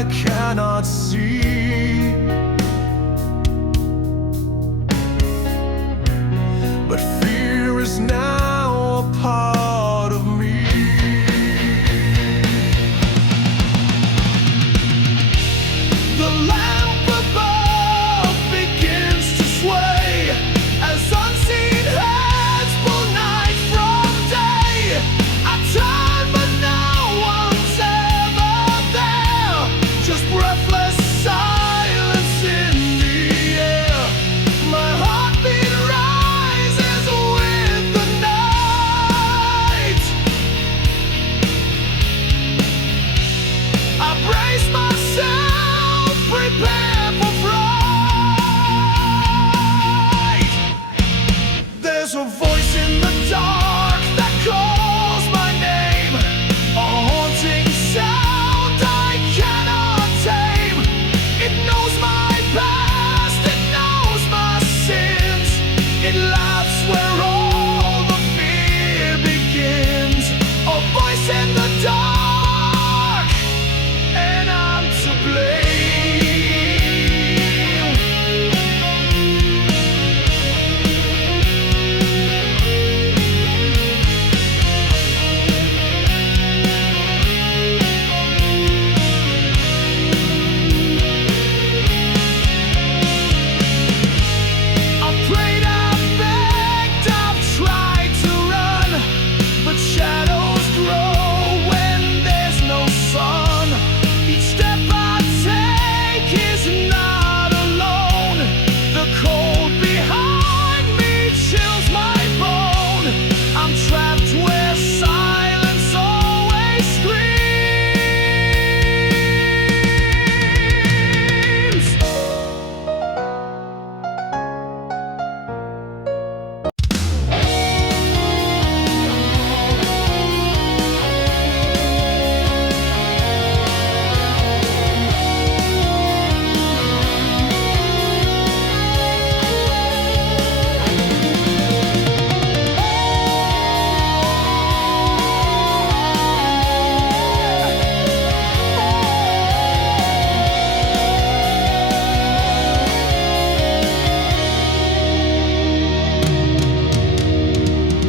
I cannot see. But fear is now a part of me. The lamp above begins to sway as unseen hands pull night from day. I turn but no one's ever there, just breathless silence in the air. My heartbeat rises with the night. I brace myself, prepare for fright. There's a voice in the dark that calls my name, a haunting sound I cannot tame. It knows my past, it knows my sins. It laughs where all the fear begins. A voice in the dark, and I'm to blame. I've prayed, I've begged, I've tried to run, but shadows grow when there's no sun. Each step I take is not alone. The cold behind me chills my bone. I'm trapped where silence always screams.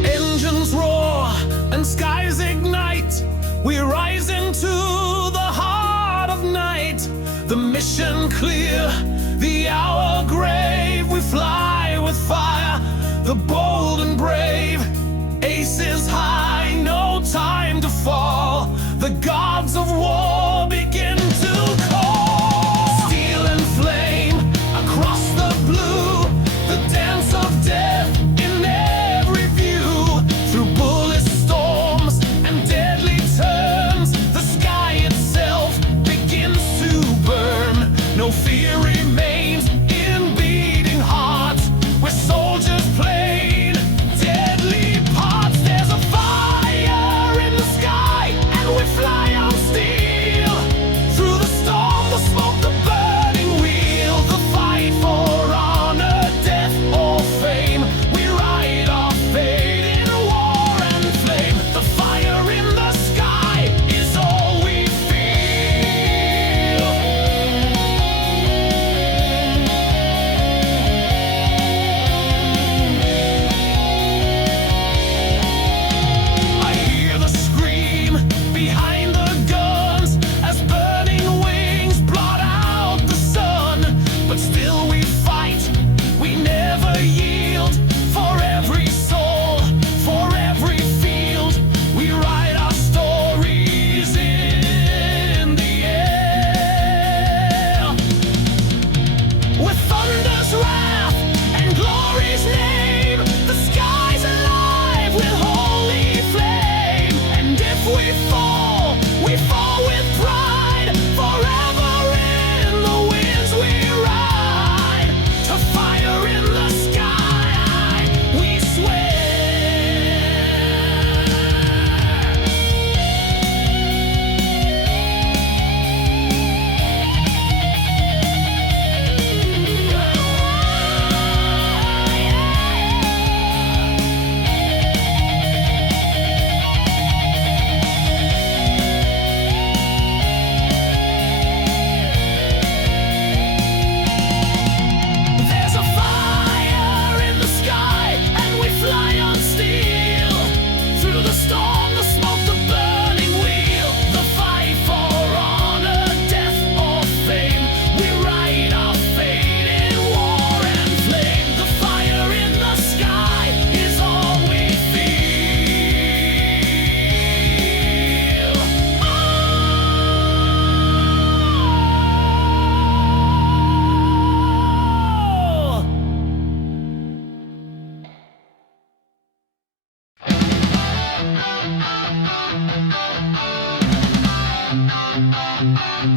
Engines roar and skies ignite. We rise into the heart of night. The mission clear, the hour grave. We fly with fire, the bold and brave. Aces high, no time to fall. The gods of war begin to call. Steel and flame across the blue, the dance of death in every view. Through bullet storms and deadly turns, the sky itself begins to burn. No fear remains in beating hearts. We're soldiers plain, dead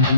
Through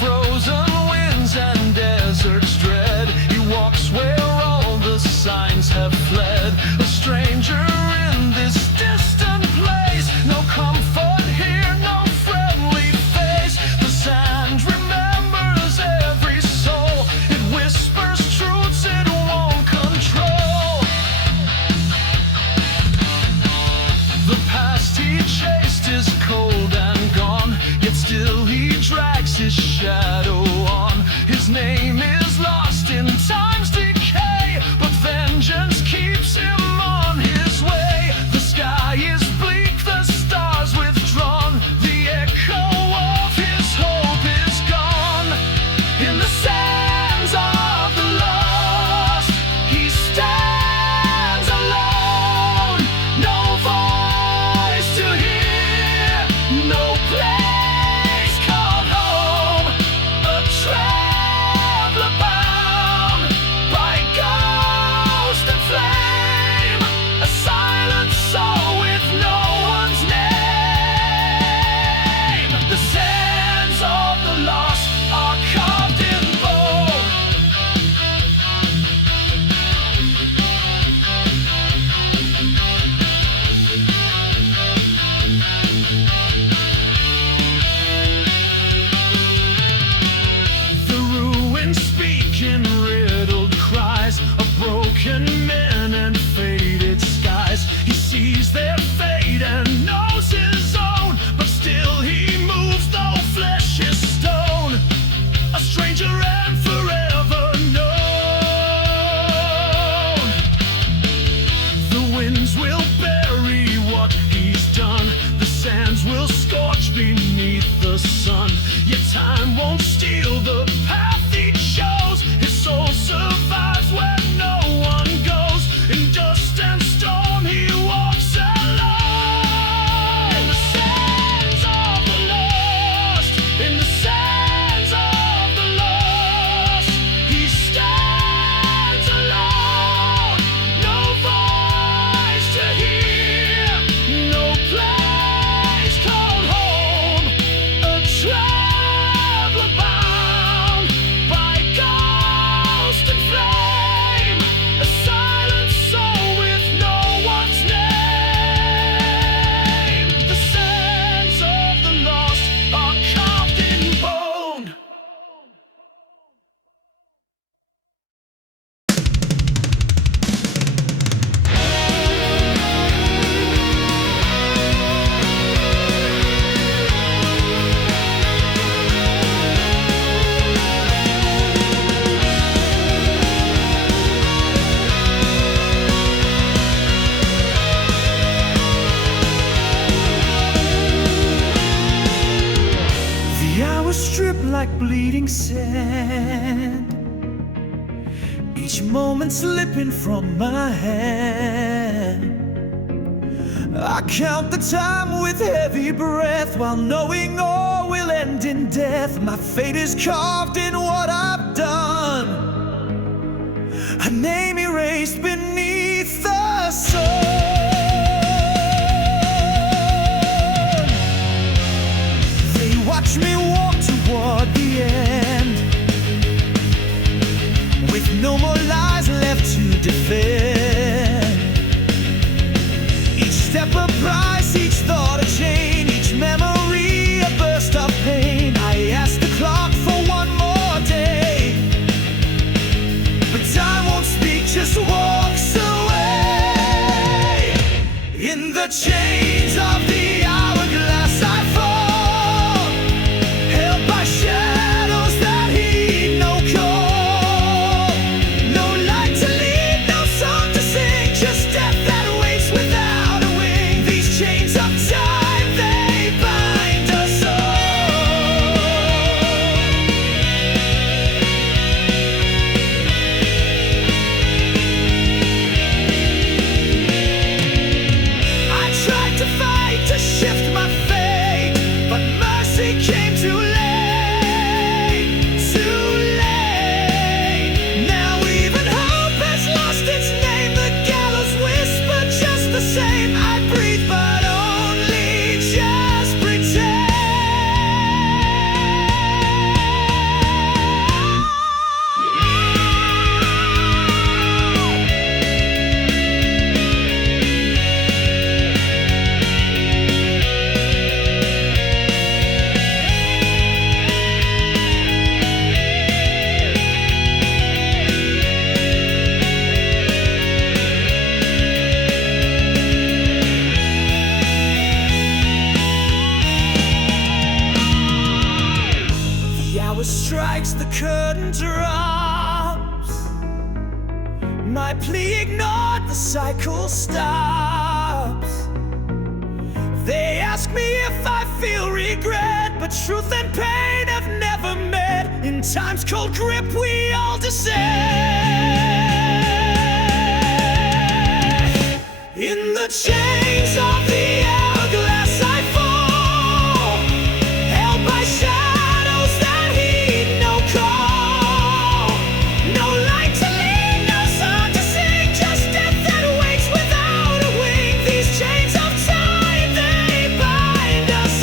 frozen winds and deserts dread, he walks where all the signs have fled. A stranger in this distant place, no comfort here, no friendly face. The sand remembers every soul, it whispers truths it won't control. The past he chased is cold and gone, yet still he drags his shadow on. His name is lost in time's decay, but vengeance keeps him on his way. The sky is bleak, the stars withdrawn, the echo of his hope is gone. In the sands of the lost, he stands alone. No voice to hear, no place called home. A traveler bound by ghost and flame, a silent soul with no one's name. The sands of the lost are carved in bone. The ruins speak in riddled cries of broken men and faded skies. He sees their fate and knows his own, but still he moves though flesh is stone. A stranger and forever known. The winds will bury what he's done, the sands will scorch beneath the sun. Yet time won't steal the path he chose. His soul survives where no one goes. In dust and storm he walks alone. In the sands of the lost, in the sands of the lost, he stands alone. No voice to hear, no place called home. A traveler bound by ghost and flame, a silent soul with no one's name. The sands of the lost are carved in bone. The hours strip like bleeding sand, each moment slipping from my hand. I count the time with heavy breath, while knowing all will end in death. My fate is carved in what I've done, a name erased beneath the sun. They watch me walk toward the end, with no more lies left to defend. Each step a price, each thought a chain, each memory a burst of pain. I ask the clock for one more day, but time won't speak, just walks away. In the chains of the hourglass I fall, held by shadows that heed no call. No light to lead, no song to sing, just death that waits without a wing. These chains of time, they bind us all. My plea ignored, the cycle stops. They ask me if I feel regret, but truth and pain have never met. In time's cold grip we all descend. In the chains of the hourglass I fall, held by shadows that heed no call. No light to lead, no song to sing, just death that waits without a wing. These chains of time, they bind us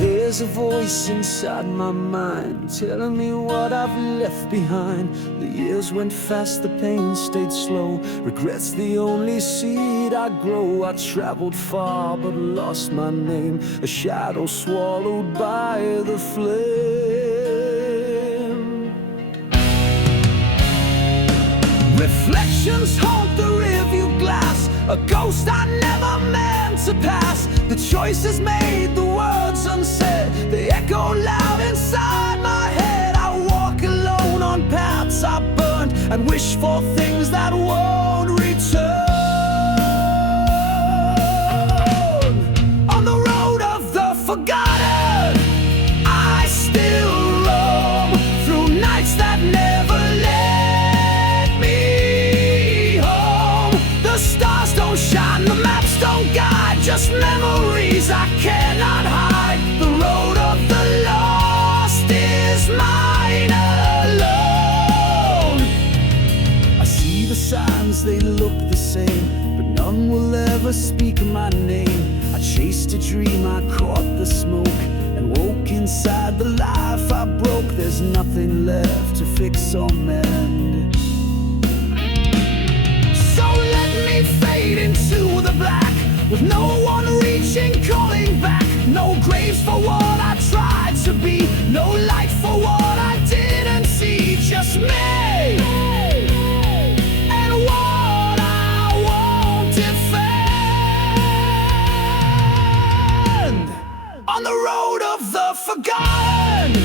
There's a voice inside my mind telling me what I've left behind. The years went fast, the pain stayed slow. Regret's the only seed I grow. I traveled far but lost my name, a shadow swallowed by the flame. Reflections haunt the rearview glass, a ghost I never meant to pass. The choices made, the words unsaid, they echo loud inside my head. I walk alone on paths I burned and wish for things that won't return. On the road of the forgotten, I still roam through nights that never led me home. The stars don't shine, the maps don't guide, just memories I cannot hide. The road of the lost is mine alone. I see the signs, they look the same, but none will ever speak my name. I chased a dream, I caught the smoke, and woke inside the life I broke. There's nothing left to fix or mend, so let me fade into the black, with no one reaching, calling back. No graves for what I tried to be, no light for what I didn't see. Just me and what I won't defend. On the road of the forgotten,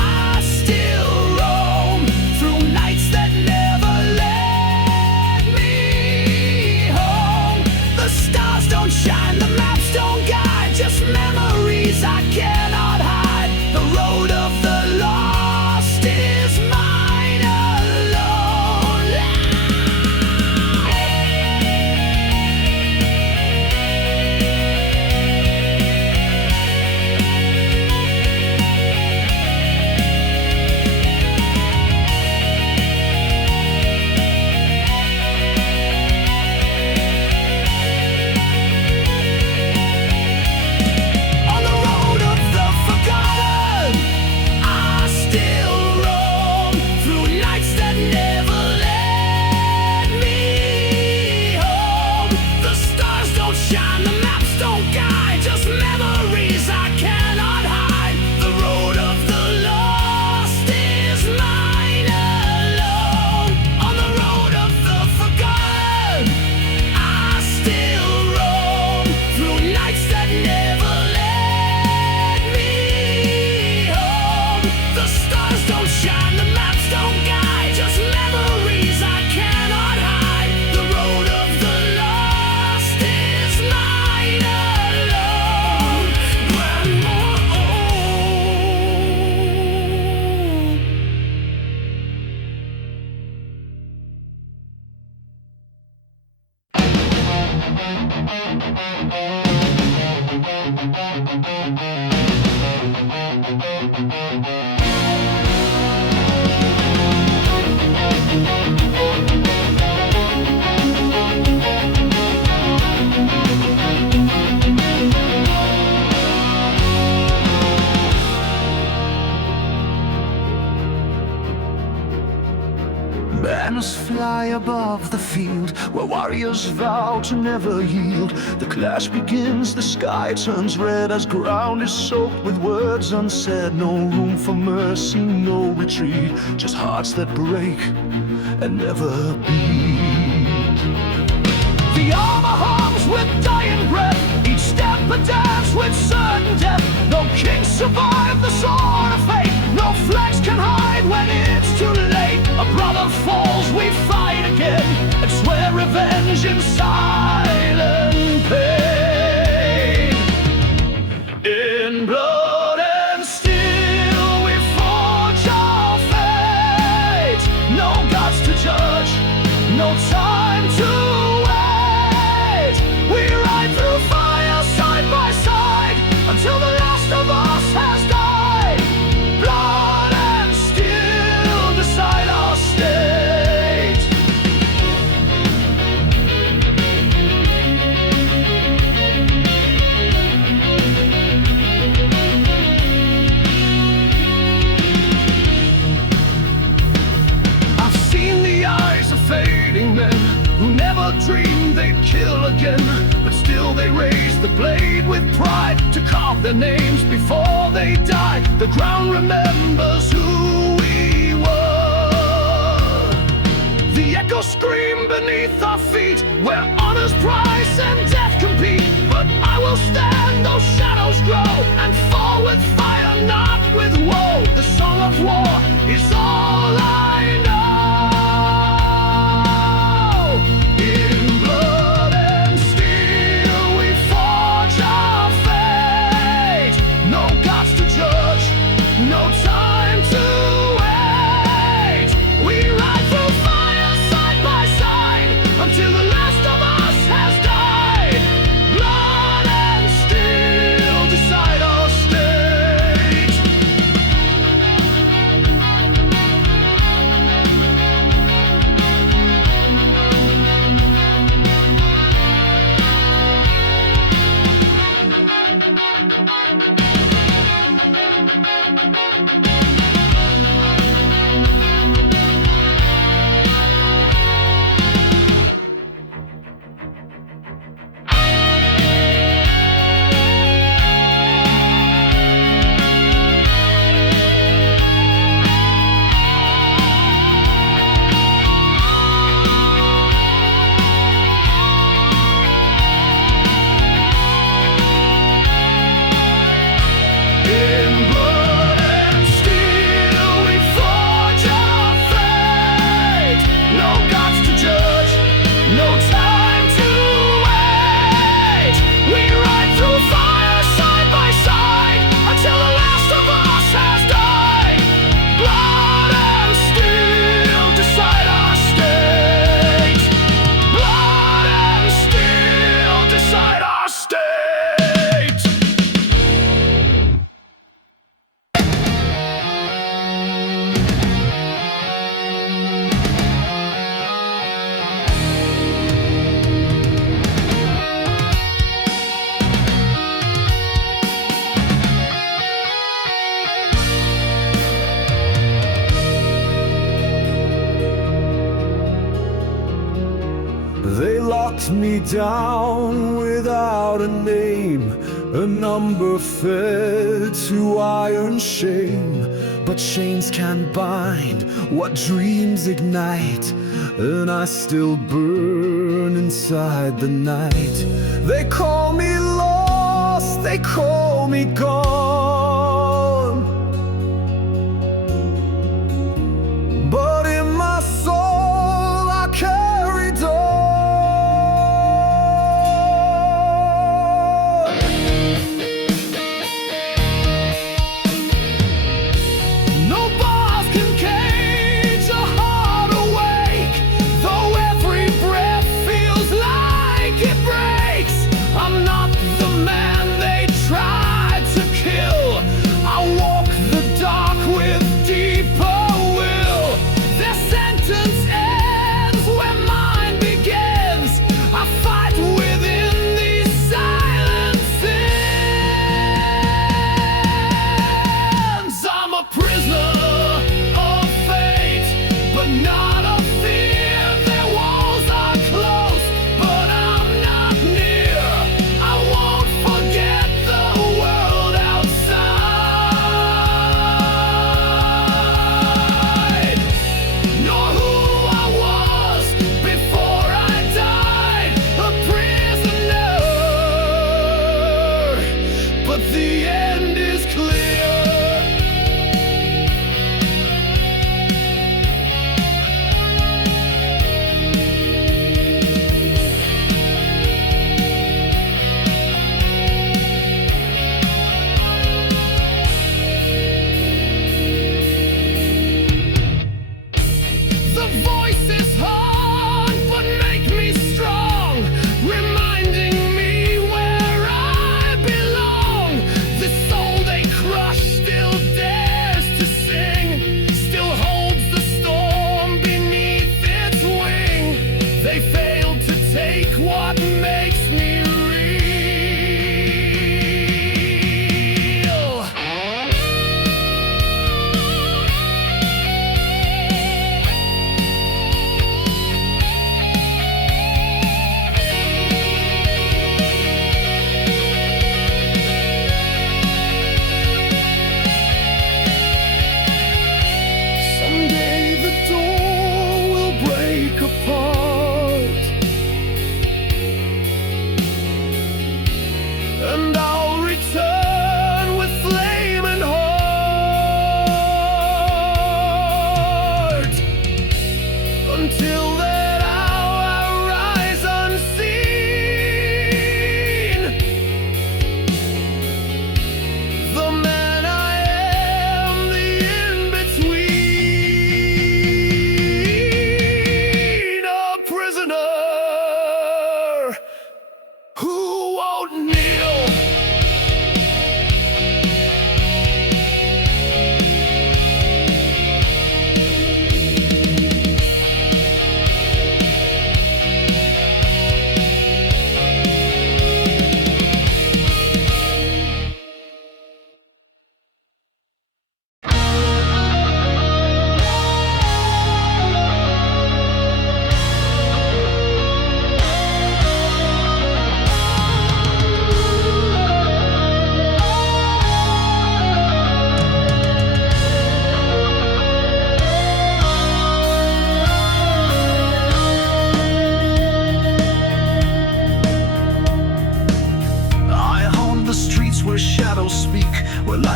I still roam through nights that never led me home. The stars don't shine, the maps don't guide, just memories I cannot hide. The road of the lost is mine alone. Banners fly above the field where warriors vow to never yield. The clash begins, the sky turns red as ground is soaked with words unsaid. No room for mercy, no retreat, just hearts that break and never beat. The armor hums with dying breath, each step a dance with certain death. No king survived the sword of fate, no flags can hide when it's too late. A brother falls, we fight again, and swear revenge in silent pain. In blood and steel we forge our fate. No gods to judge, no time to wait. We ride through fire side by side until the last of us has died. Blood and steel decide our state. I've seen the eyes of fading men who never dreamed they'd kill again, but still they raise the blade with pride to carve their names before they die. The ground remembers who we were. The echoes scream beneath our feet, where honor's price and death compete. But I will stand, those shadows grow, and fall with fire, not with woe. The song of war is all I know. In blood and steel we forge our fate. No gods to judge, no time to wait. We ride through fire side by side until the last of us has died. Blood and steel decide our state. They locked me down without a name, a number fed to iron shame. But chains can't bind what dreams ignite, and I still burn inside the night. They call me lost, they call me gone, but in my soul I carried on. No bars can cage a heart awake, though every breath feels like it breaks. I'm not the man they tried to kill.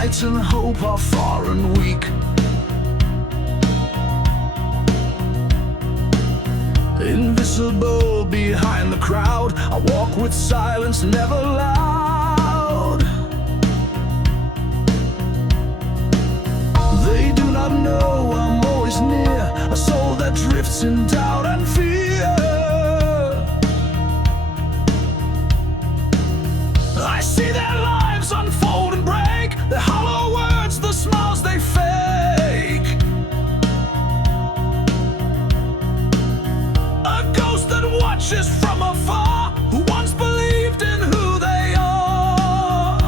light and hope are far and weak. Invisible behind the crowd, I walk with silence, never loud. They do not know I'm always near, a soul that drifts in doubt and fear. I see their lives unfold and break, their hollow words, the smiles they fake. A ghost that watches from afar, who once believed in who they are.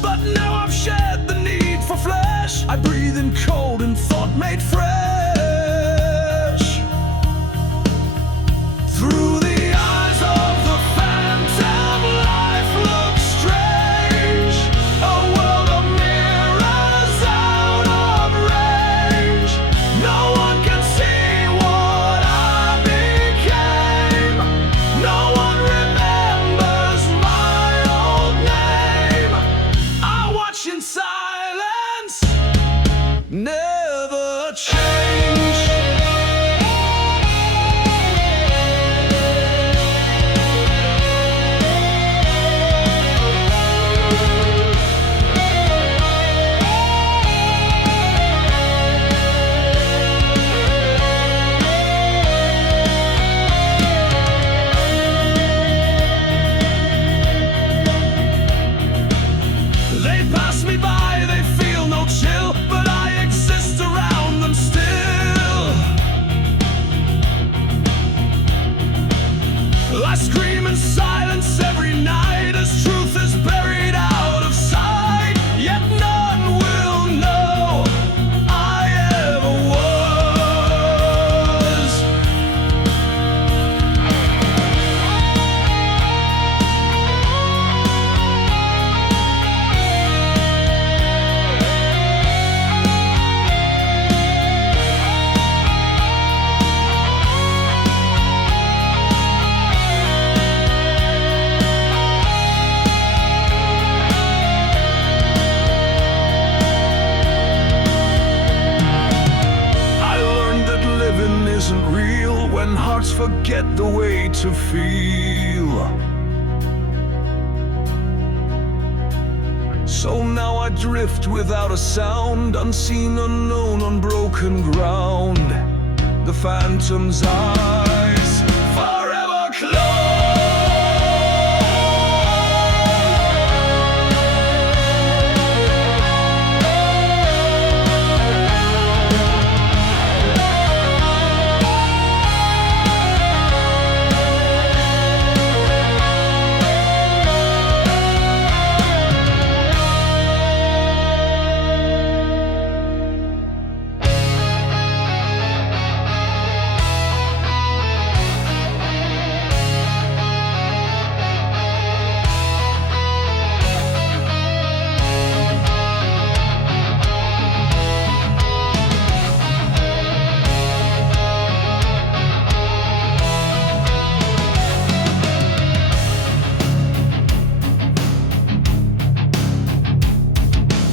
But now I've shed the need for flesh, I breathe in cold and thought made fresh. Through the eyes of the phantom, life looks strange. A world of mirrors out of range. No one can see what I became. No one remembers my old name. I watch in silence, never change. They pass me by, they feel no chill, but I exist around them still. I scream in silence every night as truth is buried out of sight. Yet none will know I ever was. I learned that living isn't real when hearts forget the way to feel. So now I drift without a sound, unseen, unknown, on broken ground. The phantom's eyes forever closed.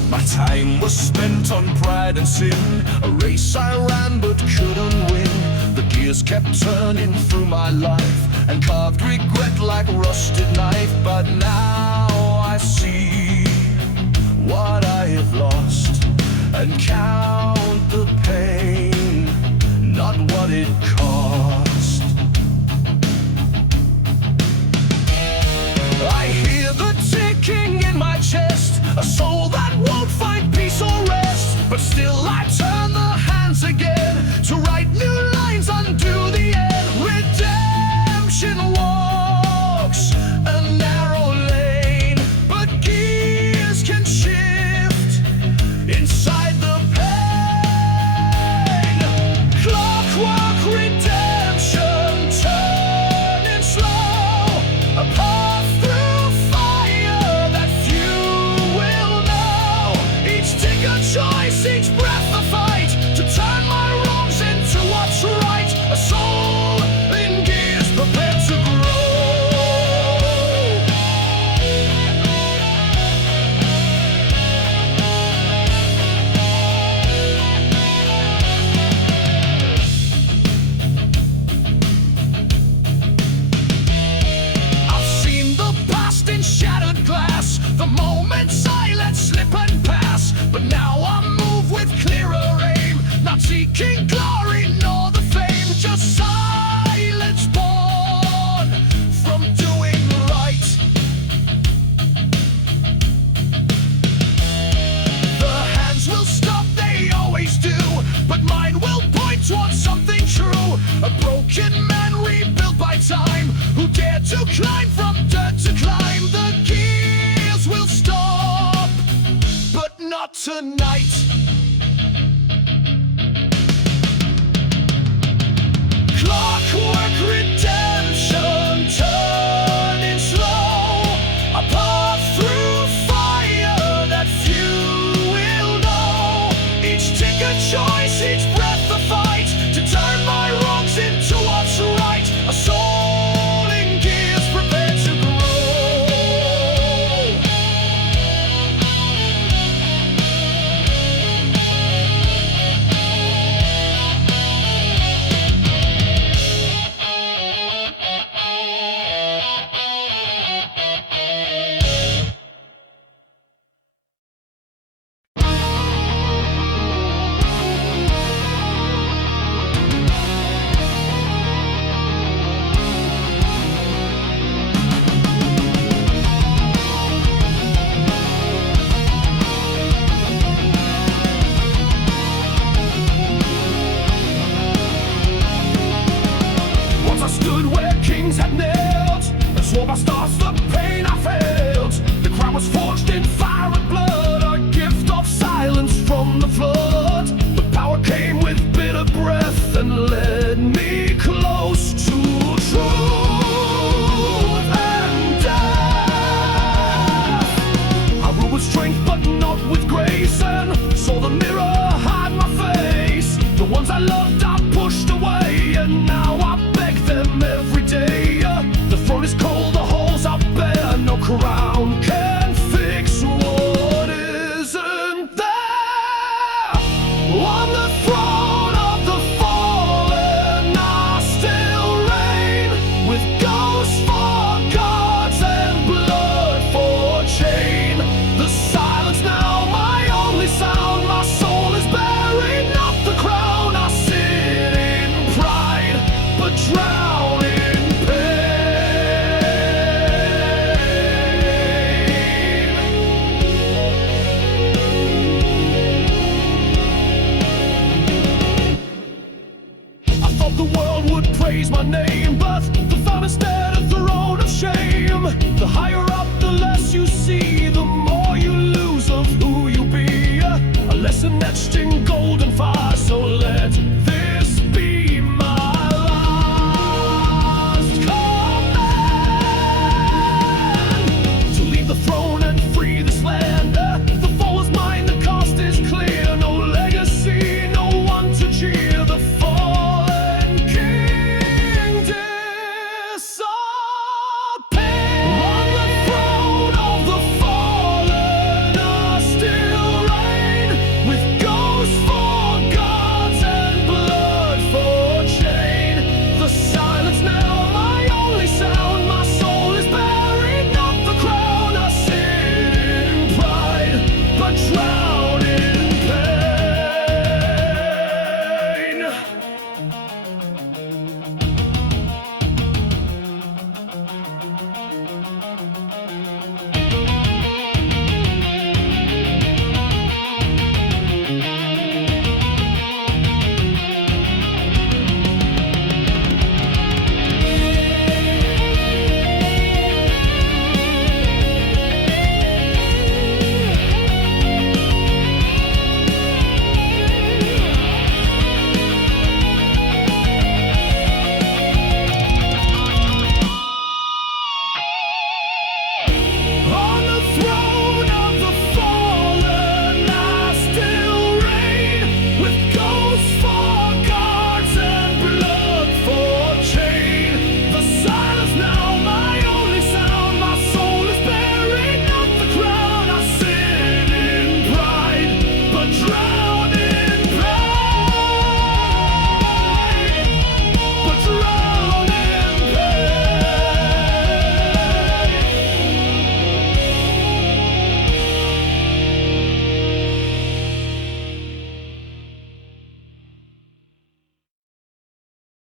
My time was spent on pride and sin, a race I ran but couldn't win. The gears kept turning through my life and carved regret like rusted knife. But now I see what I have lost and count the pain, not what it cost. I hear the ticking in my chest, a soul that won't find peace or rest. But still I turn the hands again to write new lines, undo the end. Redemption walks a narrow lane. towards something true. A broken man rebuilt by time, who dared to climb from dirt to climb. The gears will stop, but not tonight.